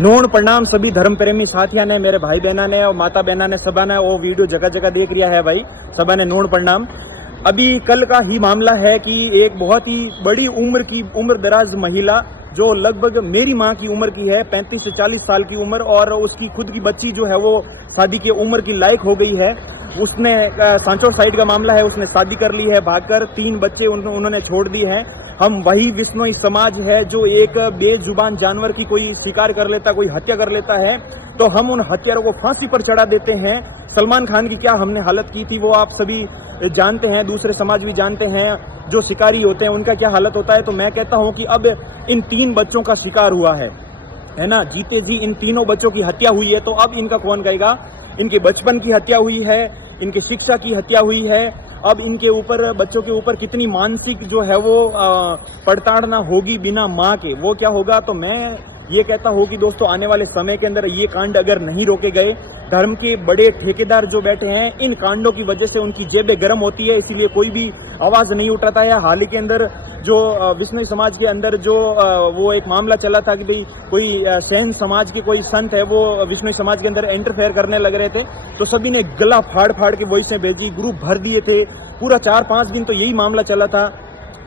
नूण प्रणाम सभी धर्म प्रेमी साथियों ने, मेरे भाई बहना ने और माता बहना ने, सबा ने वो वीडियो जगह जगह देख रिया है भाई, सबा ने नूण प्रणाम। अभी कल का ही मामला है कि एक बहुत ही बड़ी उम्र दराज महिला जो लगभग मेरी माँ की उम्र की है, 35 से 40 साल की उम्र, और उसकी खुद की बच्ची जो है वो शादी की उम्र की लायक हो गई है। उसने सांचौर साइड का मामला है, उसने शादी कर ली है भागकर, 3 बच्चे उन्होंने छोड़ दिए हैं। हम वही विश्नोई समाज है जो एक बेजुबान जानवर की कोई शिकार कर लेता, कोई हत्या कर लेता है तो हम उन हत्यारों को फांसी पर चढ़ा देते हैं। सलमान खान की क्या हमने हालत की थी वो आप सभी जानते हैं, दूसरे समाज भी जानते हैं। जो शिकारी होते हैं उनका क्या हालत होता है। तो मैं कहता हूं कि अब इन 3 बच्चों का शिकार हुआ है ना, जीते जी इन तीनों बच्चों की हत्या हुई है। तो अब इनका कौन करेगा। इनके बचपन की हत्या हुई है, इनकी शिक्षा की हत्या हुई है। अब इनके ऊपर, बच्चों के ऊपर कितनी मानसिक जो है वो पड़ताड़ना होगी बिना माँ के, वो क्या होगा। तो मैं ये कहता हूँ कि दोस्तों आने वाले समय के अंदर ये कांड अगर नहीं रोके गए, धर्म के बड़े ठेकेदार जो बैठे हैं इन कांडों की वजह से उनकी जेबें गर्म होती है, इसीलिए कोई भी आवाज नहीं उठाता है। हाल ही के अंदर जो विष्णु समाज के अंदर जो वो एक मामला चला था कि भाई कोई सैन समाज के कोई संत है वो विष्णु समाज के अंदर इंटरफेयर करने लग रहे थे, तो सभी ने गला फाड़ फाड़ के वॉइसें भेजी, ग्रुप भर दिए थे। पूरा 4-5 दिन तो यही मामला चला था,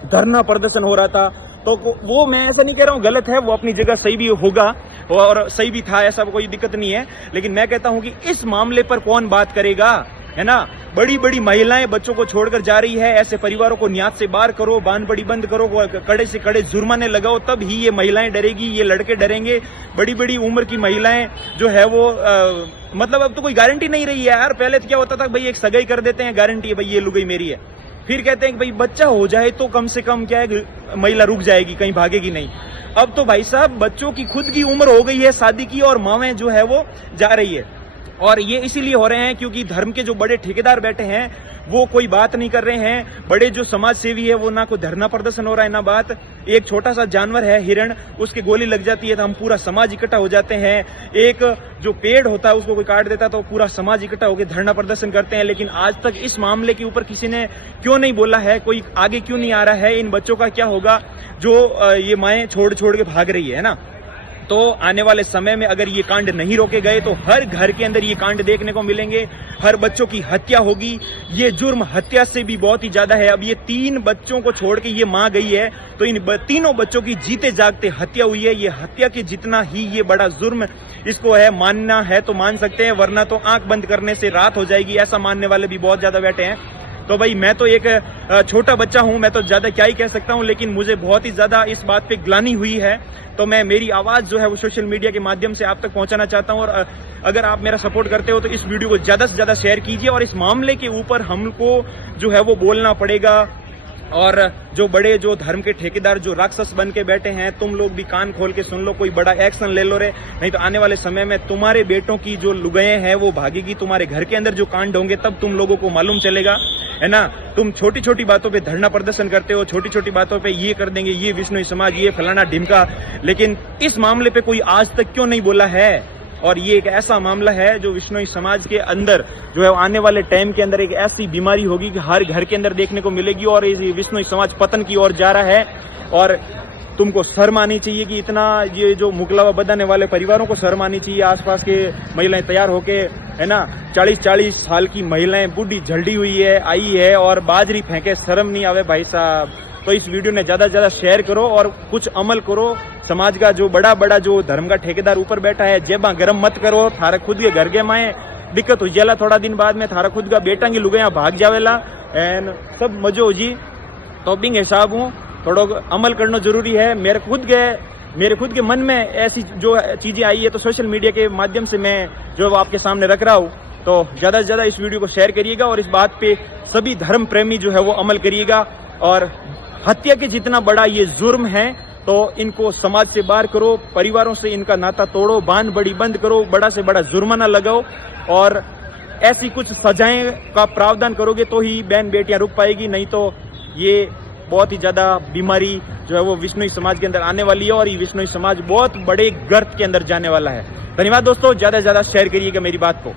धरना प्रदर्शन हो रहा था। तो वो मैं ऐसा नहीं कह रहा हूँ गलत है, वो अपनी जगह सही भी होगा और सही भी था, ऐसा कोई दिक्कत नहीं है। लेकिन मैं कहता हूं कि इस मामले पर कौन बात करेगा, है ना। बड़ी बड़ी महिलाएं बच्चों को छोड़कर जा रही है, ऐसे परिवारों को न्यात से बाहर करो, बांध बड़ी बंद करो, कड़े से कड़े जुर्माने लगाओ, तब ही ये महिलाएं डरेगी, ये लड़के डरेंगे। बड़ी बड़ी उम्र की महिलाएं जो है वो मतलब अब तो कोई गारंटी नहीं रही है यार। पहले तो क्या होता था, भाई एक सगाई कर देते हैं, गारंटी है भाई ये लुगाई मेरी है। फिर कहते हैं कि भाई बच्चा हो जाए तो कम से कम क्या है, महिला रुक जाएगी, कहीं भागेगी नहीं। अब तो भाई साहब बच्चों की खुद की उम्र हो गई है शादी की और मावें जो है वो जा रही है। और ये इसीलिए हो रहे हैं क्योंकि धर्म के जो बड़े ठेकेदार बैठे हैं वो कोई बात नहीं कर रहे हैं। बड़े जो समाज सेवी है वो ना कोई धरना प्रदर्शन हो रहा है ना बात। एक छोटा सा जानवर है हिरण, उसकी गोली लग जाती है तो हम पूरा समाज इकट्ठा हो जाते हैं। एक जो पेड़ होता है उसको कोई काट देता है तो पूरा समाज इकट्ठा होकर धरना प्रदर्शन करते हैं। लेकिन आज तक इस मामले के ऊपर किसी ने क्यों नहीं बोला है, कोई आगे क्यों नहीं आ रहा है। इन बच्चों का क्या होगा जो ये माएं छोड़ छोड़ के भाग रही है ना। तो आने वाले समय में अगर ये कांड नहीं रोके गए तो हर घर के अंदर ये कांड देखने को मिलेंगे, हर बच्चों की हत्या होगी। ये जुर्म हत्या से भी बहुत ही ज्यादा है। अब ये 3 बच्चों को छोड़ के ये मां गई है तो इन तीनों बच्चों की जीते जागते हत्या हुई है। ये हत्या के जितना ही ये बड़ा जुर्म इसको है, मानना है तो मान सकते हैं, वरना तो आंख बंद करने से रात हो जाएगी, ऐसा मानने वाले भी बहुत ज्यादा बैठे हैं। तो भाई मैं तो एक छोटा बच्चा हूं, मैं तो ज्यादा क्या ही कह सकता हूं, लेकिन मुझे बहुत ही ज्यादा इस बात पे ग्लानि हुई है। तो मैं मेरी आवाज जो है वो सोशल मीडिया के माध्यम से आप तक पहुंचाना चाहता हूं। और अगर आप मेरा सपोर्ट करते हो तो इस वीडियो को ज्यादा से ज्यादा शेयर कीजिए। और इस मामले के ऊपर हमको जो है वो बोलना पड़ेगा। और जो बड़े जो धर्म के ठेकेदार जो राक्षस बन के बैठे हैं, तुम लोग भी कान खोल के सुन लो, कोई बड़ा एक्शन ले लो रे, नहीं तो आने वाले समय में तुम्हारे बेटों की जो लुगाएं हैं वो भागेगी। तुम्हारे घर के अंदर जो कांड होंगे तब तुम लोगों को मालूम चलेगा, है ना। तुम छोटी छोटी बातों पे धरना प्रदर्शन करते हो, छोटी छोटी बातों पे ये कर देंगे, ये विष्णु समाज, ये फलाना ढिमका, लेकिन इस मामले पे कोई आज तक क्यों नहीं बोला है। और ये एक ऐसा मामला है जो विष्णु समाज के अंदर जो है आने वाले टाइम के अंदर एक ऐसी बीमारी होगी कि हर घर के अंदर देखने को मिलेगी। और ये विष्णु समाज पतन की ओर जा रहा है। और तुमको शर्म आनी चाहिए कि इतना ये जो मुकलावा बदाने वाले परिवारों को शर्म आनी चाहिए। आसपास के महिलाएं तैयार होके, है ना, 40-40 साल की महिलाएं बूढ़ी झल्डी हुई है, आई है और बाजरी फेंके, शर्म नहीं आवे भाई साहब। तो इस वीडियो ने ज्यादा से ज्यादा शेयर करो और कुछ अमल करो। समाज का जो बड़ा जो धर्म का ठेकेदार ऊपर बैठा है, जेबा गरम मत करो। थारा खुद के घर के माए दिक्कत हो जाला, थोड़ा दिन बाद में थारा खुद का बेटा की लुगाया भाग जावेला एंड सब मजो हो जी। तो बिंग हिसाब हूँ थोड़ा अमल करना जरूरी है। मेरे खुद के मन में ऐसी जो चीजें आई है तो सोशल मीडिया के माध्यम से मैं जो आपके सामने रख रहा हूँ। तो ज्यादा से ज्यादा इस वीडियो को शेयर करिएगा और इस बात पे सभी धर्म प्रेमी जो है वो अमल करिएगा। और हत्या के जितना बड़ा ये जुर्म है तो इनको समाज से बाहर करो, परिवारों से इनका नाता तोड़ो, बांध बड़ी बंद करो, बड़ा से बड़ा जुर्माना लगाओ और ऐसी कुछ सजाएं का प्रावधान करोगे तो ही बहन बेटियां रुक पाएगी, नहीं तो ये बहुत ही ज्यादा बीमारी जो है वो विष्णु समाज के अंदर आने वाली है और ये विष्णु समाज बहुत बड़े गर्त के अंदर जाने वाला है। धन्यवाद दोस्तों, ज्यादा से ज्यादा शेयर करिएगा मेरी बात को।